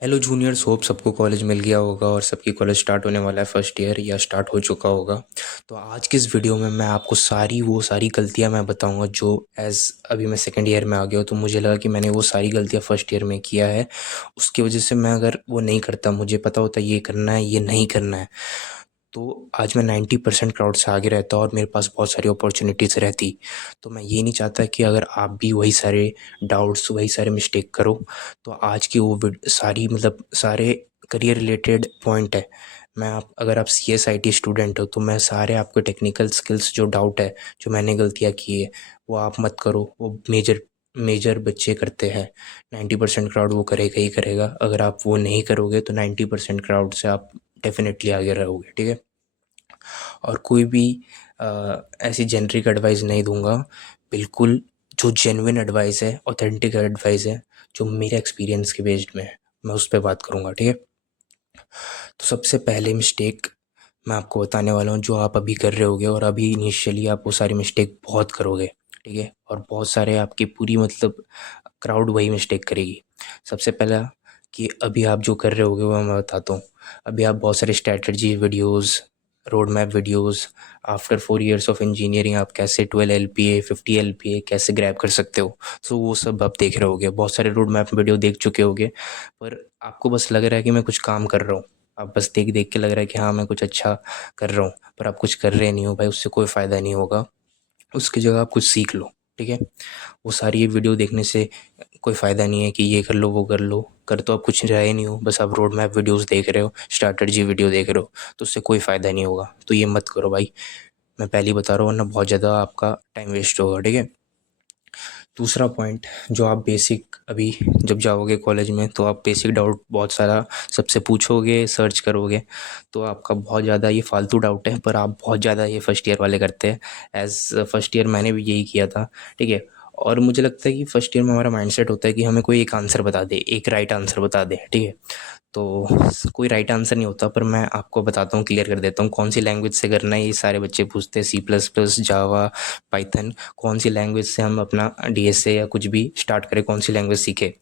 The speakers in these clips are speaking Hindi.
हेलो जूनियर्स, होप सबको कॉलेज मिल गया होगा और सबकी कॉलेज स्टार्ट होने वाला है, फर्स्ट ईयर या स्टार्ट हो चुका होगा। तो आज की इस वीडियो में मैं आपको सारी गलतियां मैं बताऊंगा जो एज़ अभी मैं सेकंड ईयर में आ गया हूँ, तो मुझे लगा कि मैंने वो सारी गलतियां फर्स्ट ईयर में किया है। उसकी वजह से मैं अगर वो नहीं करता, मुझे पता होता ये करना है ये नहीं करना है, तो आज मैं 90% क्राउड से आगे रहता और मेरे पास बहुत सारी अपॉर्चुनिटीज़ रहती। तो मैं ये नहीं चाहता कि अगर आप भी वही सारे डाउट्स, वही सारे मिस्टेक करो। तो आज की वो सारी मतलब सारे करियर रिलेटेड पॉइंट है। मैं आप अगर आप C S I T student हो तो मैं सारे आपके टेक्निकल स्किल्स जो डाउट है, जो मैंने गलतियाँ की है, वो आप मत करो। वो मेजर मेजर बच्चे करते हैं। 90% क्राउड वो करेगा ही करेगा। अगर आप वो नहीं करोगे तो 90% क्राउड से आप डेफिनेटली आगे रहोगे, ठीक है। और कोई भी ऐसी जेनरिक एडवाइस नहीं दूंगा। बिल्कुल जो जेन्युइन एडवाइस है, ऑथेंटिक एडवाइस है, जो मेरे एक्सपीरियंस के बेस्ड में है, मैं उस पर बात करूंगा, ठीक है। तो सबसे पहले मिस्टेक मैं आपको बताने वाला हूँ जो आप अभी कर रहे होगे, और अभी इनिशियली आप वो सारी मिस्टेक बहुत करोगे, ठीक है। और बहुत सारे आपकी पूरी मतलब क्राउड वही मिस्टेक करेगी। सबसे पहला कि अभी आप जो कर रहे होगे वो मैं बताता हूँ। अभी आप बहुत सारे strategy videos, road map videos, after 4 years of engineering आप कैसे 12 LPA 50 LPA कैसे ग्रैब कर सकते हो, तो वो सब आप देख रहे होगे। बहुत सारे रोड मैप वीडियो देख चुके होगे, पर आपको बस लग रहा है कि मैं कुछ काम कर रहा हूँ। आप बस देख देख के लग रहा है कि हाँ मैं कुछ अच्छा कर रहा हूँ, पर आप कुछ कर रहे नहीं हो भाई, उससे कोई फ़ायदा नहीं होगा। उसकी जगह आप कुछ सीख लो, ठीक है। वो सारी ये वीडियो देखने से कोई फ़ायदा नहीं है कि ये कर लो वो कर लो, कर तो आप कुछ रहे नहीं हो, बस आप रोड मैप वीडियोस देख रहे हो, स्ट्रैटेजी वीडियो देख रहे हो, तो उससे कोई फ़ायदा नहीं होगा। तो ये मत करो भाई, मैं पहले ही बता रहा हूँ, वरना बहुत ज़्यादा आपका टाइम वेस्ट होगा, ठीक है। दूसरा पॉइंट, जो आप बेसिक अभी जब जाओगे कॉलेज में तो आप बेसिक डाउट बहुत सारा सबसे पूछोगे, सर्च करोगे, तो आपका बहुत ज़्यादा ये फालतू डाउट है, पर आप बहुत ज़्यादा ये फर्स्ट ईयर वाले करते हैं। एज़ फर्स्ट ईयर मैंने भी यही किया था, ठीक है। और मुझे लगता है कि फर्स्ट ईयर में हमारा माइंडसेट होता है कि हमें कोई एक आंसर बता दे, एक राइट आंसर बता दे, ठीक है। तो कोई राइट आंसर नहीं होता, पर मैं आपको बताता हूँ, क्लियर कर देता हूँ कौन सी लैंग्वेज से करना है। ये सारे बच्चे पूछते हैं सी प्लस प्लस, जावा, पाइथन, कौन सी लैंग्वेज से हम अपना डी एस ए या कुछ भी स्टार्ट करें, कौन सी लैंग्वेज सीखे।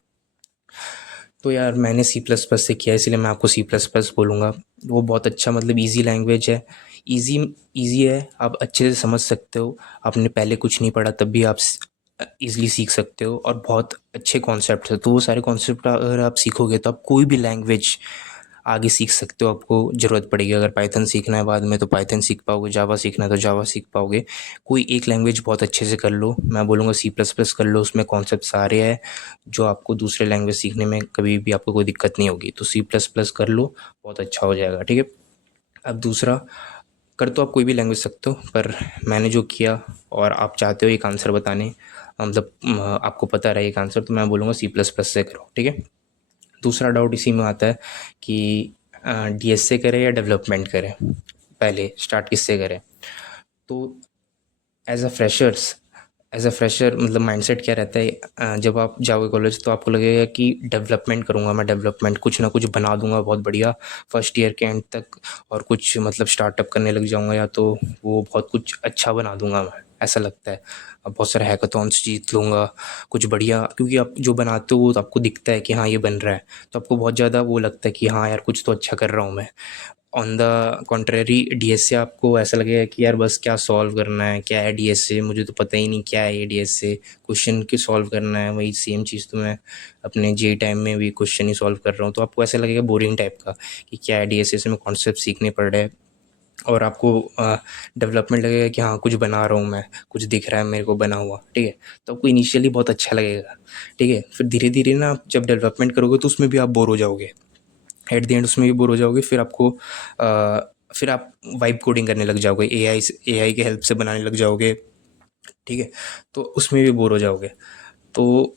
तो यार मैंने सी प्लस प्लस से किया, इसलिए मैं आपको सी प्लस प्लस बोलूँगा। वो बहुत अच्छा मतलब ईजी लैंग्वेज है। ईजी ईजी है, आप अच्छे से समझ सकते हो। आपने पहले कुछ नहीं पढ़ा तब भी आप ईज़िली सीख सकते हो, और बहुत अच्छे कॉन्सेप्ट है। तो वो सारे कॉन्सेप्ट अगर आप सीखोगे तो आप कोई भी लैंग्वेज आगे सीख सकते हो। आपको ज़रूरत पड़ेगी, अगर पाइथन सीखना है बाद में तो पाइथन सीख पाओगे, जावा सीखना है तो जावा सीख पाओगे। कोई एक लैंग्वेज बहुत अच्छे से कर लो, मैं बोलूँगा सी प्लस प्लस कर लो, उसमें कॉन्सेप्ट सारे हैं जो आपको दूसरे लैंग्वेज सीखने में कभी भी आपको कोई दिक्कत नहीं होगी। तो सी प्लस प्लस कर लो, बहुत अच्छा हो जाएगा, ठीक है। अब दूसरा, कर तो आप कोई भी लैंग्वेज सकते हो, पर मैंने जो किया, और आप चाहते हो एक आंसर बताने, मतलब आपको पता रहे एक आंसर, तो मैं बोलूँगा सी प्लस प्लस से करो, ठीक है। दूसरा डाउट इसी में आता है कि डी एस से करें या डेवलपमेंट करें, पहले स्टार्ट किससे करें। तो as a freshers as a fresher मतलब माइंडसेट क्या रहता है, जब आप जाओगे कॉलेज तो आपको लगेगा कि डेवलपमेंट करूँगा मैं, डेवलपमेंट कुछ ना कुछ बना दूंगा बहुत बढ़िया फर्स्ट ईयर के एंड तक, और कुछ मतलब स्टार्टअप करने लग जाऊंगा, या तो वो बहुत कुछ अच्छा बना दूंगा मैं, ऐसा लगता है। अब बहुत सारे हैकाथॉन्स जीत लूँगा, कुछ बढ़िया, क्योंकि आप जो बनाते हो वो तो आपको दिखता है कि हाँ ये बन रहा है, तो आपको बहुत ज़्यादा वो लगता है कि हाँ यार कुछ तो अच्छा कर रहा हूँ मैं। ऑन द कॉन्ट्रेरी डीएस से आपको ऐसा लगेगा कि यार बस क्या सॉल्व करना है, क्या है डीएस से, मुझे तो पता ही नहीं क्या है ये डीएस से, क्वेश्चन की सॉल्व करना है, वही सेम चीज़ तो मैं अपने जे टाइम में भी क्वेश्चन ही सॉल्व कर रहा हूँ। तो आपको ऐसा लगेगा बोरिंग टाइप का कि क्या है डीएस से, में कॉन्सेप्ट सीखने पड़ रहे हैं। और आपको डेवलपमेंट लगेगा कि हाँ कुछ बना रहा हूँ मैं, कुछ दिख रहा है मेरे को बना हुआ, ठीक है। तो आपको इनिशियली बहुत अच्छा लगेगा, ठीक है। फिर धीरे धीरे ना आप जब डेवलपमेंट करोगे तो उसमें भी आप बोर हो जाओगे, एट द एंड उसमें भी बोर हो जाओगे। फिर आपको फिर आप वाइब कोडिंग करने लग जाओगे, एआई के हेल्प से बनाने लग जाओगे, ठीक है। तो उसमें भी बोर हो जाओगे। तो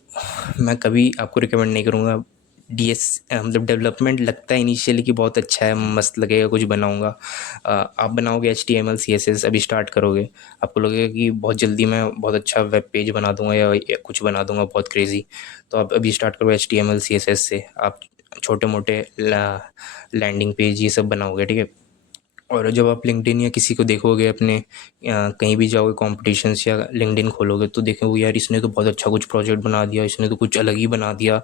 मैं कभी आपको रिकमेंड नहीं करूँगा डीएस, मतलब डेवलपमेंट लगता है इनिशियली कि बहुत अच्छा है, मस्त लगेगा कुछ बनाऊँगा। आप बनाओगे H T M L C S S, अभी स्टार्ट करोगे, आपको लगेगा कि बहुत जल्दी मैं बहुत अच्छा वेब पेज बना दूंगा या कुछ बना दूंगा बहुत क्रेजी। तो आप अभी स्टार्ट करो H T M L C S S से, आप छोटे मोटे लैंडिंग पेज ये सब बनाओगे, ठीक है। और जब आप लिंक्डइन या किसी को देखोगे अपने कहीं भी जाओगे कॉम्पिटिशन्स या लिंक्डइन खोलोगे तो देखोगे यार इसने तो बहुत अच्छा कुछ प्रोजेक्ट बना दिया, इसने तो कुछ अलग ही बना दिया।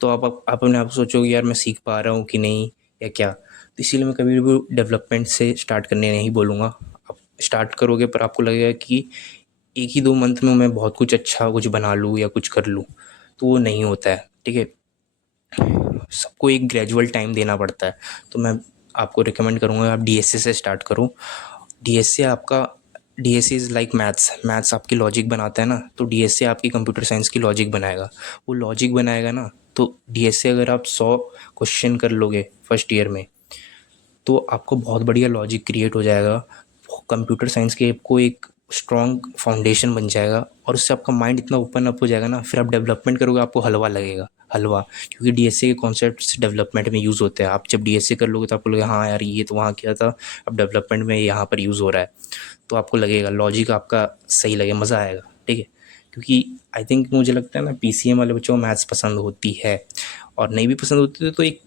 तो आप अपने आप सोचोगे यार मैं सीख पा रहा हूँ कि नहीं या क्या। तो इसीलिए मैं कभी भी डेवलपमेंट से स्टार्ट करने नहीं बोलूँगा। आप स्टार्ट करोगे पर आपको लगेगा कि 1 ही 2 मंथ में मैं बहुत कुछ अच्छा कुछ बना लूँ या कुछ कर लूँ, तो वो नहीं होता है। ठीक है, सबको एक ग्रेजुअल टाइम देना पड़ता है। तो मैं आपको रिकमेंड करूँगा आप डीएसए से स्टार्ट करो। डीएसए आपका DSA is like maths. Maths आपकी लॉजिक बनाता है ना, तो डीएसए आपकी कंप्यूटर साइंस की लॉजिक बनाएगा। वो लॉजिक बनाएगा ना, तो डीएसए अगर आप 100 क्वेश्चन कर लोगे फर्स्ट ईयर में तो आपको बहुत बढ़िया लॉजिक क्रिएट हो जाएगा। कंप्यूटर साइंस के आपको एक स्ट्रॉन्ग फाउंडेशन बन जाएगा और उससे आपका माइंड इतना ओपन अप हो जाएगा ना, फिर आप डेवलपमेंट करोगे आपको हलवा लगेगा, हलवा। क्योंकि डीएसए के कॉन्सेप्ट्स डेवलपमेंट में यूज़ होते हैं। आप जब डीएसए कर लोगे तो आपको लगेगा हाँ यार ये तो वहाँ किया था, अब डेवलपमेंट में यहाँ पर यूज़ हो रहा है। तो आपको लगेगा लॉजिक आपका सही लगे, मज़ा आएगा। ठीक है, क्योंकि आई थिंक मुझे लगता है ना पीसीएम वाले बच्चों को मैथ्स पसंद होती है, और नहीं भी पसंद होती तो एक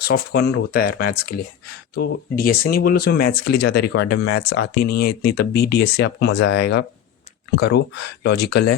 सॉफ्ट कॉर्नर होता है यार मैथ्स के लिए। तो डीएसए नहीं बोलो उसमें मैथ्स के लिए ज़्यादा रिक्वायर्ड है, मैथ्स आती नहीं है इतनी, तब भी डीएसए आपको मज़ा आएगा। करो, लॉजिकल है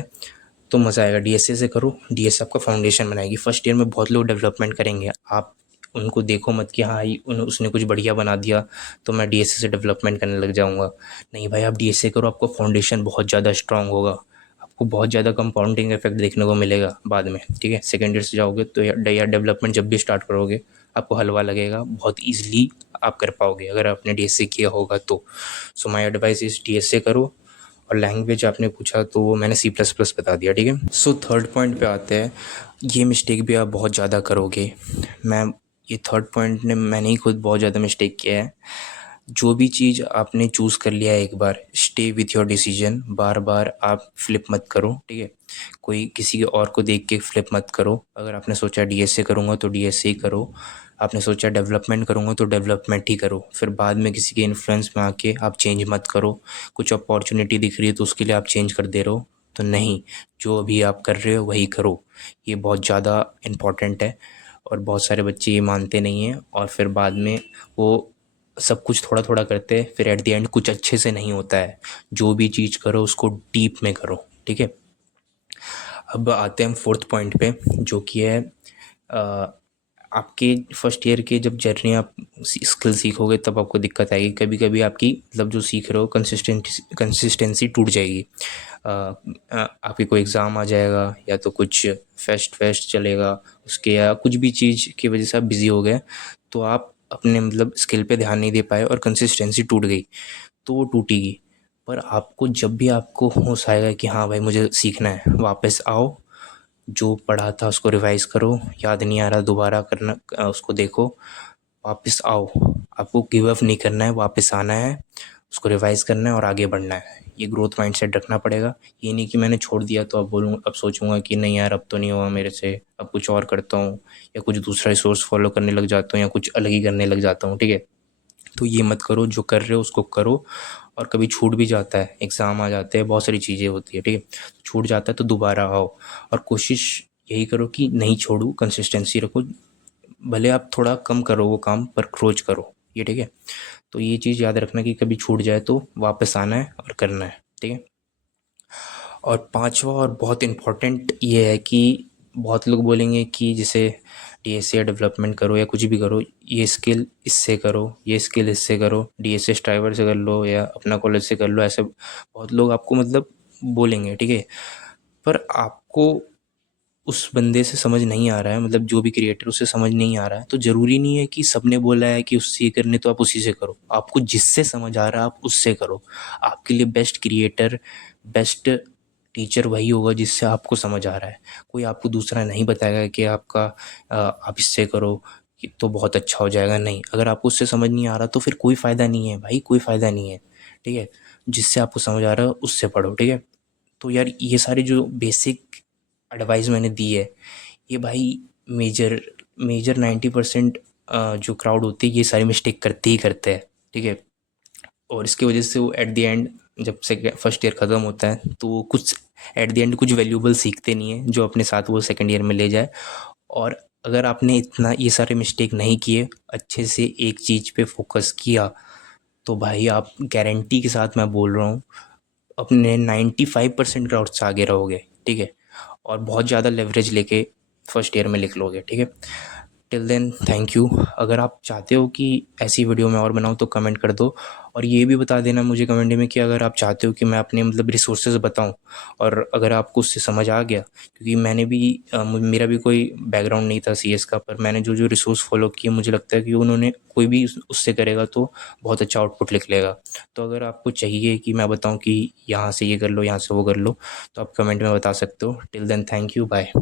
तो मज़ा आएगा। डीएसए से करो, डीएसए आपका फाउंडेशन बनाएगी। फर्स्ट ईयर में बहुत लोग डेवलपमेंट करेंगे, आप उनको देखो मत कि हाँ उसने कुछ बढ़िया बना दिया तो मैं डीएसए से डेवलपमेंट करने लग जाऊँगा। नहीं भाई, आप डीएसए करो, आपको फाउंडेशन बहुत ज़्यादा स्ट्रांग होगा, आपको बहुत ज़्यादा कंपाउंडिंग इफेक्ट देखने को मिलेगा बाद में। ठीक है, सेकेंड ईयर से जाओगे तो या डेवलपमेंट जब भी स्टार्ट करोगे आपको हलवा लगेगा, बहुत ईजिली आप कर पाओगे अगर आपने डीएसए किया होगा तो। So my advice is DSA करो। और लैंग्वेज आपने पूछा तो वो मैंने सी प्लस प्लस बता दिया। ठीक है, सो थर्ड पॉइंट पे आते हैं। ये मिस्टेक भी आप बहुत ज़्यादा करोगे। मैं ये थर्ड पॉइंट ने मैंने ही खुद बहुत ज़्यादा मिस्टेक किया है। जो भी चीज़ आपने चूज़ कर लिया है एक बार, स्टे विथ योर डिसीजन। बार बार आप फ्लिप मत करो। ठीक है, कोई किसी और को देख के फ्लिप मत करो। अगर आपने सोचा डीएसए करूँगा तो डीएसए ही करो, आपने सोचा डेवलपमेंट करूँगा तो डेवलपमेंट ही करो। फिर बाद में किसी के इन्फ्लुएंस में आके आप चेंज मत करो। कुछ अपॉर्चुनिटी दिख रही है तो उसके लिए आप चेंज कर दे रहे हो, तो नहीं, जो अभी आप कर रहे हो वही करो। ये बहुत ज़्यादा इम्पॉर्टेंट है और बहुत सारे बच्चे ये मानते नहीं हैं और फिर बाद में वो सब कुछ थोड़ा थोड़ा करते हैं, फिर एट द एंड कुछ अच्छे से नहीं होता है। जो भी चीज़ करो उसको डीप में करो। ठीक है, अब आते हैं हम फोर्थ पॉइंट पे, जो कि है आपके फर्स्ट ईयर के जब जर्नी आप स्किल सीखोगे तब आपको दिक्कत आएगी। कभी कभी आपकी मतलब जो सीख रहे हो कंसिस्टेंसी टूट जाएगी। आपके कोई एग्ज़ाम आ जाएगा या तो कुछ फेस्ट चलेगा उसके, या कुछ भी चीज़ की वजह से आप बिज़ी हो गए तो आप अपने मतलब स्किल पे ध्यान नहीं दे पाए और कंसिस्टेंसी टूट गई, तो वो टूटेगी। पर आपको जब भी आपको होश आएगा कि हाँ भाई मुझे सीखना है, वापस आओ, जो पढ़ा था उसको रिवाइज करो, याद नहीं आ रहा दोबारा करना उसको देखो, वापस आओ। आपको गिव अप नहीं करना है, वापस आना है, उसको रिवाइज करना है और आगे बढ़ना है। ये ग्रोथ माइंडसेट रखना पड़ेगा। ये नहीं कि मैंने छोड़ दिया तो अब सोचूंगा कि नहीं यार अब तो नहीं हुआ मेरे से, अब कुछ और करता हूँ या कुछ दूसरा रिसोर्स फॉलो करने लग जाता हूँ या कुछ अलग ही करने लग जाता हूँ। ठीक है, तो ये मत करो, जो कर रहे हो उसको करो। और कभी छूट भी जाता है, एग्ज़ाम आ जाते हैं, बहुत सारी चीज़ें होती है। ठीक है, छूट जाता है तो दोबारा आओ और कोशिश यही करो कि नहीं छोड़ो, कंसिस्टेंसी रखो। भले आप थोड़ा कम करो वो काम पर क्रोच करो ये। ठीक है, तो ये चीज़ याद रखना कि कभी छूट जाए तो वापस आना है और करना है। ठीक है, और पांचवा और बहुत इम्पोर्टेंट ये है कि बहुत लोग बोलेंगे कि जैसे डीएसए डेवलपमेंट करो या कुछ भी करो, ये स्किल इससे करो, ये स्किल इससे करो, डीएसए ड्राइवर से कर लो या अपना कॉलेज से कर लो, ऐसे बहुत लोग आपको मतलब बोलेंगे। ठीक है, पर आपको उस बंदे से समझ नहीं आ रहा है, मतलब जो भी क्रिएटर उससे समझ नहीं आ रहा है, तो ज़रूरी नहीं है कि सबने बोला है कि उससे ये करने तो आप उसी से करो। आपको जिससे समझ आ रहा है आप उससे करो। आपके लिए बेस्ट क्रिएटर, बेस्ट टीचर वही होगा जिससे आपको समझ आ रहा है। कोई आपको दूसरा नहीं बताएगा कि आप इससे करो कि तो बहुत अच्छा हो जाएगा। नहीं, अगर आपको उससे समझ नहीं आ रहा तो फिर कोई फ़ायदा नहीं है भाई, कोई फ़ायदा नहीं है। ठीक है, जिससे आपको समझ आ रहा है उससे पढ़ो। ठीक है, तो यार ये सारी जो बेसिक एडवाइस मैंने दी है, ये भाई मेजर मेजर 90% जो क्राउड होती है ये सारी मिस्टेक करते ही करते हैं। ठीक है, और इसकी वजह से वो एट द एंड जब से फर्स्ट ईयर ख़त्म होता है तो वो कुछ एट द एंड कुछ वैल्यूबल सीखते नहीं है जो अपने साथ वो सेकेंड ईयर में ले जाए। और अगर आपने इतना ये सारे मिस्टेक नहीं किए, अच्छे से एक चीज़ पे फोकस किया, तो भाई आप गारंटी के साथ मैं बोल रहा हूँ अपने 95% क्राउड से आगे रहोगे, ठीक है, और बहुत ज़्यादा लेवरेज लेके फर्स्ट ईयर में लिख लोगे, ठीक है। Till then thank you. अगर आप चाहते हो कि ऐसी वीडियो मैं और बनाऊँ तो कमेंट कर दो, और ये भी बता देना मुझे कमेंट में कि अगर आप चाहते हो कि मैं अपने मतलब रिसोर्सेज बताऊँ, और अगर आपको उससे समझ आ गया, क्योंकि मैंने भी मेरा भी कोई बैकग्राउंड नहीं था सीएस का, पर मैंने जो जो रिसोर्स फॉलो किए मुझे लगता है कि उन्होंने कोई भी उससे करेगा तो बहुत अच्छा आउटपुट लिख लेगा। तो अगर आपको चाहिए कि मैं बताऊँ कि यहाँ से ये कर लो, यहाँ से वो कर लो, तो आप कमेंट में बता सकते हो। Till then thank you, bye.